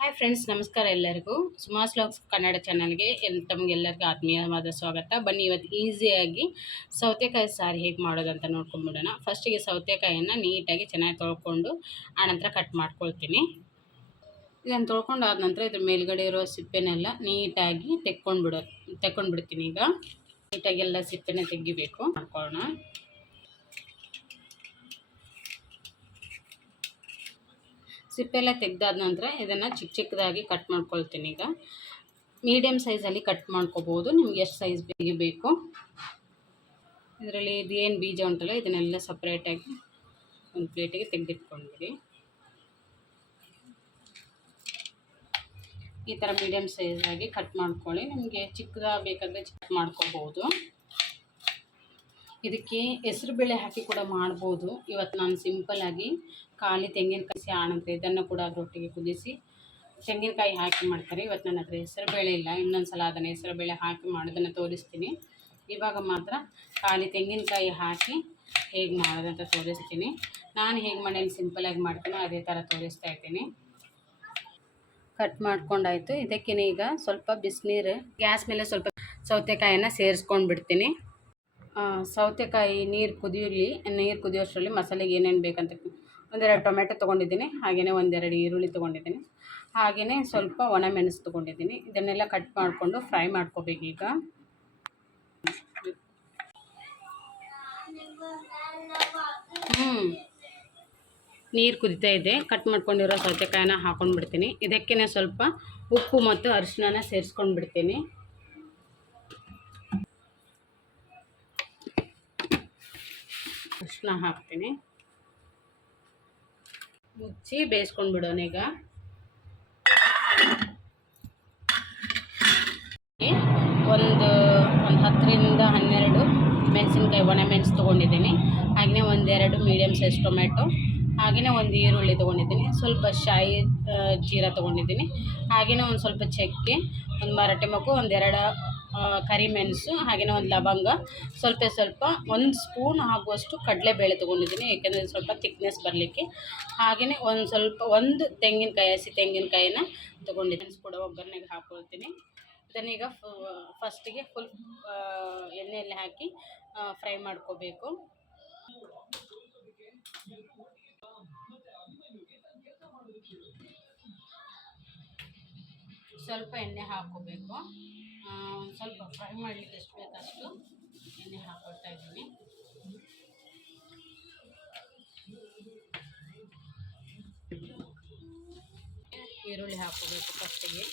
Hi friends, ನಮಸ್ಕಾರ ಎಲ್ಲರಿಗೂ. ಸುಮಾಸ್ vlogs Kannada ಚಾನಲ್ಗೆ ತಮಗೆಲ್ಲರಿಗೂ ಆತ್ಮೀಯವಾದ ಸ್ವಾಗತ. ಬನ್ನಿ, ಇವತ್ತು ಈಸಿಯಾಗಿ ಸೌತೆಕಾಯಿ ಸಾರು ಹೇಗೆ ಮಾಡೋದಂತ ನೋಡ್ಕೊಂಡ್ಬಿಡೋಣ. ಫಸ್ಟಿಗೆ ಸೌತೆಕಾಯಿಯನ್ನು ನೀಟಾಗಿ ಚೆನ್ನಾಗಿ ತೊಳ್ಕೊಂಡು ಆನಂತರ ಕಟ್ ಮಾಡ್ಕೊಳ್ತೀನಿ. ಇದನ್ನು ತೊಳ್ಕೊಂಡು ಆದ ನಂತರ ಇದ್ರ ಮೇಲ್ಗಡೆ ಇರೋ ಸಿಪ್ಪೆನೆಲ್ಲ ನೀಟಾಗಿ ತೆಕ್ಕೊಂಡ್ಬಿಡ್ತೀನಿ. ಈಗ ನೀಟಾಗಿ ಎಲ್ಲ ಸಿಪ್ಪೆನ ತೆಗಿಬೇಕು. ಮಾಡ್ಕೊಳ್ಳೋಣ. ಸಿಪ್ಪೆಲ್ಲ ತೆಗೆದಾದ ನಂತರ ಇದನ್ನು ಚಿಕ್ಕದಾಗಿ ಕಟ್ ಮಾಡ್ಕೊಳ್ತೀನಿ. ಈಗ ಮೀಡಿಯಮ್ ಸೈಜಲ್ಲಿ ಕಟ್ ಮಾಡ್ಕೋಬೋದು, ನಿಮ್ಗೆ ಎಷ್ಟು ಸೈಜ್ ಬೇಕು. ಇದರಲ್ಲಿ ಇದೇನು ಬೀಜ ಉಂಟಲ್ಲ ಇದನ್ನೆಲ್ಲ ಸಪ್ರೇಟಾಗಿ ಒಂದು ಪ್ಲೇಟಿಗೆ ತೆಗೆದಿಟ್ಕೊಂಡ್ಬಿಡಿ. ಈ ಥರ ಮೀಡಿಯಮ್ ಸೈಜಾಗಿ ಕಟ್ ಮಾಡ್ಕೊಳ್ಳಿ. ನಿಮಗೆ ಚಿಕ್ಕದಾಗಿ ಬೇಕಾದರೆ ಕಟ್ ಮಾಡ್ಕೋಬೋದು. ಇದಕ್ಕೆ ಹೆಸರುಬೇಳೆ ಹಾಕಿ ಕೂಡ ಮಾಡ್ಬೋದು. ಇವತ್ತು ನಾನು ಸಿಂಪಲ್ಲಾಗಿ ಖಾಲಿ ತೆಂಗಿನಕಾಯಿ ಆಣಂತೆ ಇದನ್ನು ಕೂಡ ಅದರೊಟ್ಟಿಗೆ ಕುದಿಸಿ ತೆಂಗಿನಕಾಯಿ ಹಾಕಿ ಮಾಡ್ತಾರೆ. ಇವತ್ತು ನನ್ನ ಹತ್ರ ಹೆಸರುಬೇಳೆ ಇಲ್ಲ, ಇನ್ನೊಂದು ಸಲ ಅದನ್ನು ಹೆಸರುಬೇಳೆ ಹಾಕಿ ಮಾಡೋದನ್ನು ತೋರಿಸ್ತೀನಿ. ಇವಾಗ ಮಾತ್ರ ಖಾಲಿ ತೆಂಗಿನಕಾಯಿ ಹಾಕಿ ಹೇಗೆ ಮಾಡೋದಂತ ತೋರಿಸ್ತೀನಿ. ನಾನು ಹೇಗೆ ಮನೇಲಿ ಸಿಂಪಲಾಗಿ ಮಾಡ್ತೀನೋ ಅದೇ ಥರ ತೋರಿಸ್ತಾ ಇದ್ದೀನಿ. ಕಟ್ ಮಾಡ್ಕೊಂಡಾಯಿತು. ಇದಕ್ಕೇ ಈಗ ಸ್ವಲ್ಪ ಬಿಸಿನೀರು ಗ್ಯಾಸ್ ಮೇಲೆ ಸ್ವಲ್ಪ ಸೌತೆಕಾಯನ್ನು ಸೇರಿಸ್ಕೊಂಡು ಬಿಡ್ತೀನಿ. ಸೌತೆಕಾಯಿ ನೀರು ಕುದಿಯೋಷ್ಟರಲ್ಲಿ ಮಸಾಲೆಗೆ ಏನೇನು ಬೇಕಂತ ಒಂದೆರಡು ಟೊಮೆಟೊ ತೊಗೊಂಡಿದ್ದೀನಿ, ಹಾಗೆಯೇ ಒಂದೆರಡು ಈರುಳ್ಳಿ ತೊಗೊಂಡಿದ್ದೀನಿ, ಹಾಗೆಯೇ ಸ್ವಲ್ಪ ಒಣಮೆಣಸು ತೊಗೊಂಡಿದ್ದೀನಿ. ಇದನ್ನೆಲ್ಲ ಕಟ್ ಮಾಡಿಕೊಂಡು ಫ್ರೈ ಮಾಡ್ಕೋಬೇಕು. ಈಗ ನೀರು ಕುದಿತಾ ಇದೆ. ಕಟ್ ಮಾಡ್ಕೊಂಡಿರೋ ಸೌತೆಕಾಯಿನ ಹಾಕೊಂಡ್ಬಿಡ್ತೀನಿ. ಇದಕ್ಕೇ ಸ್ವಲ್ಪ ಉಪ್ಪು ಮತ್ತು ಅರಿಶಿನ ಸೇರಿಸ್ಕೊಂಡು ಬಿಡ್ತೀನಿ. ಅರಿಶಿನ ಹಾಕ್ತೀನಿ, ಮುಚ್ಚಿ ಬೇಯಿಸ್ಕೊಂಡು ಬಿಡೋಣ. ಈಗ ಒಂದು 10ರಿಂದ 12 ಮೆಣಸಿನ್ಕಾಯಿ ಒಣಮೆಣಸು ತೊಗೊಂಡಿದ್ದೀನಿ, ಹಾಗೆಯೇ ಒಂದೆರಡು ಮೀಡಿಯಮ್ ಸೈಜ್ ಟೊಮೆಟೊ, ಹಾಗೆಯೇ ಒಂದು ಈರುಳ್ಳಿ ತೊಗೊಂಡಿದ್ದೀನಿ, ಸ್ವಲ್ಪ ಶಾಯಿ ಜೀರಾ ತೊಗೊಂಡಿದ್ದೀನಿ, ಹಾಗೆಯೇ ಒಂದು ಸ್ವಲ್ಪ ಚಕ್ಕೆ, ಒಂದು ಮರಾಠಿ ಮೊಗ್ಗು, ಒಂದೆರಡು ಕರಿಮೆಣಸು, ಹಾಗೆಯೇ ಒಂದು ಲವಂಗ, ಸ್ವಲ್ಪ 1 ಸ್ಪೂನ್ ಆಗುವಷ್ಟು ಕಡಲೆಬೇಳೆ ತೊಗೊಂಡಿದ್ದೀನಿ, ಏಕೆಂದರೆ ಸ್ವಲ್ಪ ತಿಕ್ನೆಸ್ ಬರಲಿಕ್ಕೆ. ಹಾಗೆಯೇ ಒಂದು ತೆಂಗಿನಕಾಯಿ, ಹಸಿ ತೆಂಗಿನಕಾಯಿನ ತೊಗೊಂಡಿದ್ದೀನಿ ಕೂಡ ಒಗ್ಗರಣೆಗೆ ಹಾಕ್ಕೊಳ್ತೀನಿ. ಇದನ್ನೀಗ ಫಸ್ಟಿಗೆ ಫುಲ್ ಎಣ್ಣೆಯಲ್ಲಿ ಹಾಕಿ ಫ್ರೈ ಮಾಡ್ಕೋಬೇಕು. ಸ್ವಲ್ಪ ಎಣ್ಣೆ ಹಾಕ್ಕೋಬೇಕು. ಸ್ವಲ್ಪ ಫ್ರೈ ಮಾಡಲಿಕ್ಕೆ ಎಷ್ಟು ಬೇಕಷ್ಟು ಎಣ್ಣೆ ಹಾಕ್ಕೊಳ್ತಾ ಇದ್ದೀನಿ. ಈರುಳ್ಳಿ ಹಾಕ್ಕೋಬೇಕು ಫಸ್ಟಿಗೆ.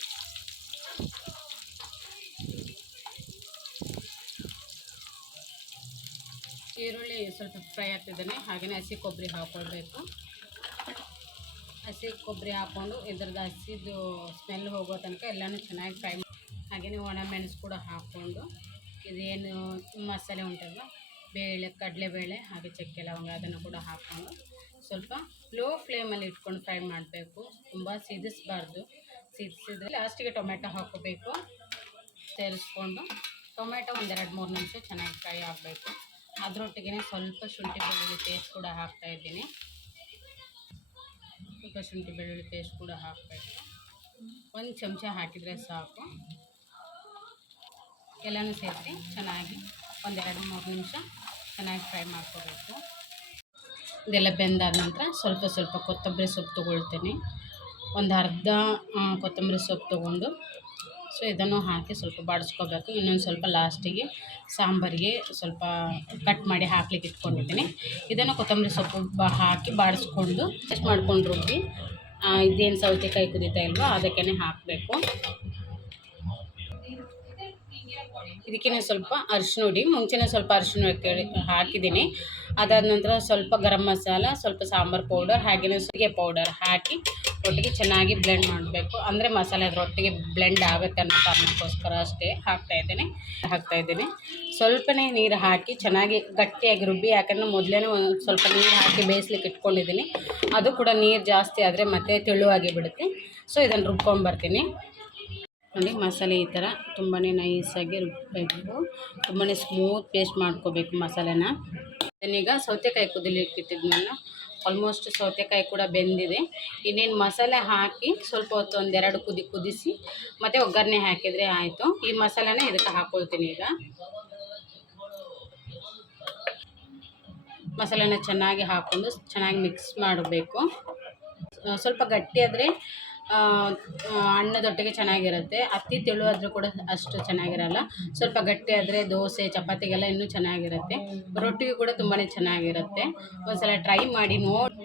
ಈರುಳ್ಳಿ ಸ್ವಲ್ಪ ಫ್ರೈ ಆಗ್ತಿದ್ದಾನೆ. ಹಾಗೆಯೇ ಹಸಿ ಕೊಬ್ಬರಿ ಹಾಕ್ಕೊಳ್ಬೇಕು. ಹಸಿ ಕೊಬ್ಬರಿ ಹಾಕ್ಕೊಂಡು ಇದ್ರದ್ದು ಹಸಿದು ಸ್ಮೆಲ್ ಹೋಗೋ ತನಕ ಎಲ್ಲನೂ ಚೆನ್ನಾಗಿ ಫ್ರೈ ಮಾಡಿ, ಹಾಗೆಯೇ ಒಣಮೆಣಸು ಕೂಡ ಹಾಕ್ಕೊಂಡು ಇದೇನು ಮಸಾಲೆ ಉಂಟಲ್ವ, ಕಡಲೆಬೇಳೆ ಹಾಗೆ ಚಕ್ಕೆ ಲವಂಗ ಅದನ್ನು ಕೂಡ ಹಾಕ್ಕೊಂಡು ಸ್ವಲ್ಪ ಲೋ ಫ್ಲೇಮಲ್ಲಿ ಇಟ್ಕೊಂಡು ಫ್ರೈ ಮಾಡಬೇಕು. ತುಂಬ ಸಿದಿಸಬಾರ್ದು. ಸಿದಿಸಿದ್ರೆ ಲಾಸ್ಟಿಗೆ ಟೊಮೆಟೊ ಹಾಕ್ಕೋಬೇಕು. ಸೇರಿಸ್ಕೊಂಡು ಟೊಮೆಟೊ ಒಂದು 2-3 ನಿಮಿಷ ಚೆನ್ನಾಗಿ ಫ್ರೈ ಆಗಬೇಕು. ಅದರೊಟ್ಟಿಗೆ ಸ್ವಲ್ಪ ಶುಂಠಿ ಬೆಳ್ಳುಳ್ಳಿ ಪೇಸ್ಟ್ ಕೂಡ ಹಾಕ್ತಾಯಿದ್ದೀನಿ. ಶುಂಠಿ ಬೆಳ್ಳುಳ್ಳಿ ಪೇಸ್ಟ್ ಕೂಡ ಹಾಕಬೇಕು. 1 ಚಮಚ ಹಾಕಿದರೆ ಸಾಕು. ಎಲ್ಲನೂ ಸೇರಿಸಿ ಚೆನ್ನಾಗಿ ಒಂದು 2-3 ನಿಮಿಷ ಚೆನ್ನಾಗಿ ಫ್ರೈ ಮಾಡ್ಕೋಬೇಕು. ಇದೆಲ್ಲ ಬೆಂದಾದ ನಂತರ ಸ್ವಲ್ಪ ಕೊತ್ತಂಬರಿ ಸೊಪ್ಪು ತೊಗೊಳ್ತೀನಿ. ಒಂದು ಅರ್ಧ ಕೊತ್ತಂಬರಿ ಸೊಪ್ಪು ತೊಗೊಂಡು ಇದನ್ನು ಹಾಕಿ ಸ್ವಲ್ಪ ಬಾಡಿಸ್ಕೋಬೇಕು. ಇನ್ನೊಂದು ಸ್ವಲ್ಪ ಲಾಸ್ಟಿಗೆ ಸಾಂಬಾರಿಗೆ ಸ್ವಲ್ಪ ಕಟ್ ಮಾಡಿ ಹಾಕ್ಲಿಕ್ಕೆ ಇಟ್ಕೊಂಡಿದ್ದೀನಿ. ಇದನ್ನು ಕೊತ್ತಂಬರಿ ಸೊಪ್ಪು ಹಾಕಿ ಬಾಡಿಸ್ಕೊಂಡು ಟೆಸ್ಟ್ ಮಾಡ್ಕೊಂಡು ರುಬ್ಬಿ ಇದೇನು ಸೌತೆಕಾಯಿ ಕುದೀತಾ ಇಲ್ವೋ ಅದಕ್ಕೇ ಹಾಕಬೇಕು. ಇದಕ್ಕೇ ಸ್ವಲ್ಪ ಅರಿಶಿನ ಹುಡಿ, ಮುಂಚೆನೇ ಸ್ವಲ್ಪ ಅರಿಶಿನ ಹಾಕಿದ್ದೀನಿ. ಅದಾದ ನಂತರ ಸ್ವಲ್ಪ ಗರಂ ಮಸಾಲ, ಸ್ವಲ್ಪ ಸಾಂಬಾರು ಪೌಡರ್, ಹಾಗೆಯೇ ಸುಗೆ ಪೌಡರ್ ಹಾಕಿ ಒಟ್ಟಿಗೆ ಚೆನ್ನಾಗಿ ಬ್ಲೆಂಡ್ ಮಾಡಬೇಕು. ಅಂದರೆ ಮಸಾಲೆ ಅದರೊಟ್ಟಿಗೆ ಬ್ಲೆಂಡ್ ಆಗುತ್ತೆ ಅನ್ನೋ ಕಾರಣಕ್ಕೋಸ್ಕರ ಅಷ್ಟೇ ಹಾಕ್ತಾಯಿದ್ದೀನಿ. ಸ್ವಲ್ಪನೇ ನೀರು ಹಾಕಿ ಚೆನ್ನಾಗಿ ಗಟ್ಟಿಯಾಗಿ ರುಬ್ಬಿ, ಯಾಕಂದರೆ ಮೊದಲೇ ಸ್ವಲ್ಪ ನೀರು ಹಾಕಿ ಬೇಯಿಸ್ಲಿಕ್ಕೆ ಇಟ್ಕೊಂಡಿದ್ದೀನಿ. ಅದು ಕೂಡ ನೀರು ಜಾಸ್ತಿ ಆದರೆ ಮತ್ತೆ ತೆಳುವಾಗಿ ಬಿಡುತ್ತೆ. ಸೊ ಇದನ್ನು ರುಬ್ಕೊಂಬರ್ತೀನಿ. ನೋಡಿ, ಮಸಾಲೆ ಈ ಥರ ತುಂಬಾ ನೈಸಾಗಿ ರುಬ್ಬಬೇಕು. ತುಂಬಾ ಸ್ಮೂತ್ ಪೇಸ್ಟ್ ಮಾಡ್ಕೋಬೇಕು ಮಸಾಲೆನ. ಇದನ್ನೀಗ ಸೌತೆಕಾಯಿ ಕುದಿಲಿಕ್ಕೆ ಇಟ್ಟಿದ್ಮೇಲೆ ಆಲ್ಮೋಸ್ಟ್ ಸೌತೆಕಾಯಿ ಕೂಡ ಬೆಂದಿದೆ. ಇನ್ನೇನು ಮಸಾಲೆ ಹಾಕಿ ಸ್ವಲ್ಪ ಹೊತ್ತು ಒಂದೆರಡು ಕುದಿಸಿ ಮತ್ತು ಒಗ್ಗರಣೆ ಹಾಕಿದರೆ ಆಯಿತು. ಈ ಮಸಾಲೆನ ಇದಕ್ಕೆ ಹಾಕ್ಕೊಳ್ತೀನಿ. ಈಗ ಮಸಾಲೆನ ಚೆನ್ನಾಗಿ ಹಾಕ್ಕೊಂಡು ಚೆನ್ನಾಗಿ ಮಿಕ್ಸ್ ಮಾಡಬೇಕು. ಸ್ವಲ್ಪ ಗಟ್ಟಿಯಾದರೆ ಅನ್ನದೊಟ್ಟಿಗೆ ಚೆನ್ನಾಗಿರುತ್ತೆ. ಅತಿ ತೆಳುವಾದರೂ ಕೂಡ ಅಷ್ಟು ಚೆನ್ನಾಗಿರಲ್ಲ. ಸ್ವಲ್ಪ ಗಟ್ಟಿಯಾದರೆ ದೋಸೆ ಚಪಾತಿಗೆಲ್ಲ ಇನ್ನೂ ಚೆನ್ನಾಗಿರುತ್ತೆ. ರೊಟ್ಟಿಗೆ ಕೂಡ ತುಂಬಾ ಚೆನ್ನಾಗಿರುತ್ತೆ. ಒಂದ್ಸಲ ಟ್ರೈ ಮಾಡಿ ನೋಡಿ.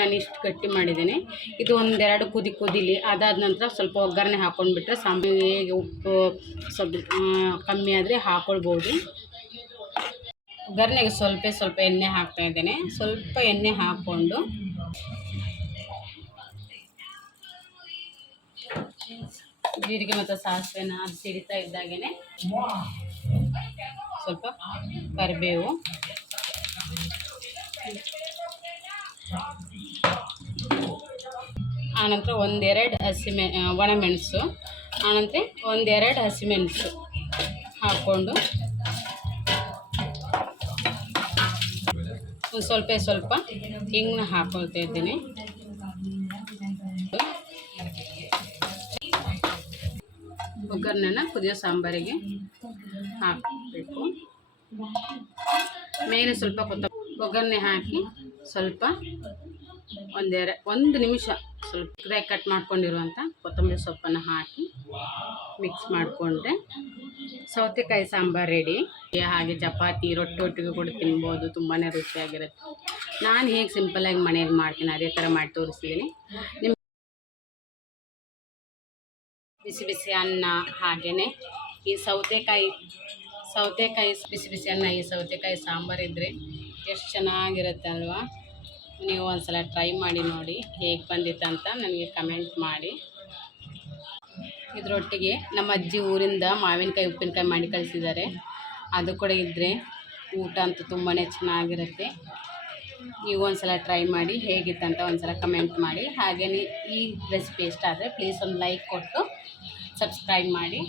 ನಾನು ಇಷ್ಟು ಗಟ್ಟಿ ಮಾಡಿದ್ದೀನಿ. ಇದು ಒಂದೆರಡು ಕುದಿಲಿ. ಅದಾದ ನಂತರ ಸ್ವಲ್ಪ ಒಗ್ಗರಣೆ ಹಾಕ್ಕೊಂಡ್ಬಿಟ್ರೆ ಸಾಂಬಾರಿಗೆ ಉಪ್ಪು ಸ್ವಲ್ಪ ಕಮ್ಮಿ ಆದರೆ ಹಾಕ್ಕೊಳ್ಬೋದು. ಒಗ್ಗರಣೆಗೆ ಸ್ವಲ್ಪ ಎಣ್ಣೆ ಹಾಕ್ತಾಯಿದ್ದೇನೆ. ಸ್ವಲ್ಪ ಎಣ್ಣೆ ಹಾಕ್ಕೊಂಡು ಜೀರಿಗೆ ಮತ್ತು ಸಾಸಿವೆನ ಅದು ಸಿಡಿತಾ ಇದ್ದಾಗೇ ಸ್ವಲ್ಪ ಕರಿಬೇವು, ಆನಂತರ ಒಂದೆರಡು ಒಣಮೆಣಸು, ಆನಂತರ ಒಂದೆರಡು ಹಸಿಮೆಣಸು ಹಾಕ್ಕೊಂಡು ಒಂದು ಸ್ವಲ್ಪ ಹಿಂಗನ್ನ ಹಾಕ್ಕೊಳ್ತಾ ಇದ್ದೀನಿ. ಒಗ್ಗರಣೆನ ಕುದಿಯೋ ಸಾಂಬಾರಿಗೆ ಹಾಕಬೇಕು. ಮೇಲೆ ಸ್ವಲ್ಪ ಒಗ್ಗರಣೆ ಹಾಕಿ ಸ್ವಲ್ಪ ಒಂದು ನಿಮಿಷ ಸ್ವಲ್ಪ ಕಟ್ ಮಾಡ್ಕೊಂಡಿರುವಂಥ ಕೊತ್ತಂಬರಿ ಸೊಪ್ಪನ್ನು ಹಾಕಿ ಮಿಕ್ಸ್ ಮಾಡಿಕೊಂಡ್ರೆ ಸೌತೆಕಾಯಿ ಸಾಂಬಾರು ರೆಡಿ. ಹಾಗೆ ಚಪಾತಿ ರೊಟ್ಟಿಗೆ ಕೂಡ ತಿನ್ಬೋದು. ತುಂಬಾ ರುಚಿಯಾಗಿರುತ್ತೆ. ನಾನು ಹೇಗೆ ಸಿಂಪಲ್ಲಾಗಿ ಮನೆಯಲ್ಲಿ ಮಾಡ್ತೀನಿ ಅದೇ ಥರ ಮಾಡಿ ತೋರಿಸ್ತಿದ್ದೀನಿ. ನಿಮ್ಮ ಬಿಸಿ ಅನ್ನ, ಹಾಗೆಯೇ ಈ ಸೌತೆಕಾಯಿ ಬಿಸಿ ಅನ್ನ, ಈ ಸೌತೆಕಾಯಿ ಸಾಂಬಾರು ಇದ್ದರೆ ಎಷ್ಟು ಚೆನ್ನಾಗಿರುತ್ತೆ ಅಲ್ವಾ. ನೀವು ಒಂದ್ಸಲ ಟ್ರೈ ಮಾಡಿ ನೋಡಿ ಹೇಗೆ ಬಂದಿತ್ತಂತ ನನಗೆ ಕಮೆಂಟ್ ಮಾಡಿ. ಇದರೊಟ್ಟಿಗೆ ನಮ್ಮ ಅಜ್ಜಿ ಊರಿಂದ ಮಾವಿನಕಾಯಿ ಉಪ್ಪಿನಕಾಯಿ ಮಾಡಿ ಕಳಿಸಿದ್ದಾರೆ. ಅದು ಕೂಡ ಇದ್ದರೆ ಊಟ ಅಂತೂ ತುಂಬಾ ಚೆನ್ನಾಗಿರುತ್ತೆ. ನೀವು ಒಂದ್ಸಲ ಟ್ರೈ ಮಾಡಿ ಹೇಗಿತ್ತಂತ ಒಂದ್ಸಲ ಕಮೆಂಟ್ ಮಾಡಿ. ಹಾಗೆಯೇ ಈ ರೆಸಿಪಿ ಇಷ್ಟ ಆದರೆ ಪ್ಲೀಸ್ ಒಂದು ಲೈಕ್ ಕೊಟ್ಟು ಸಬ್ಸ್ಕ್ರೈಬ್ ಮಾಡಿ.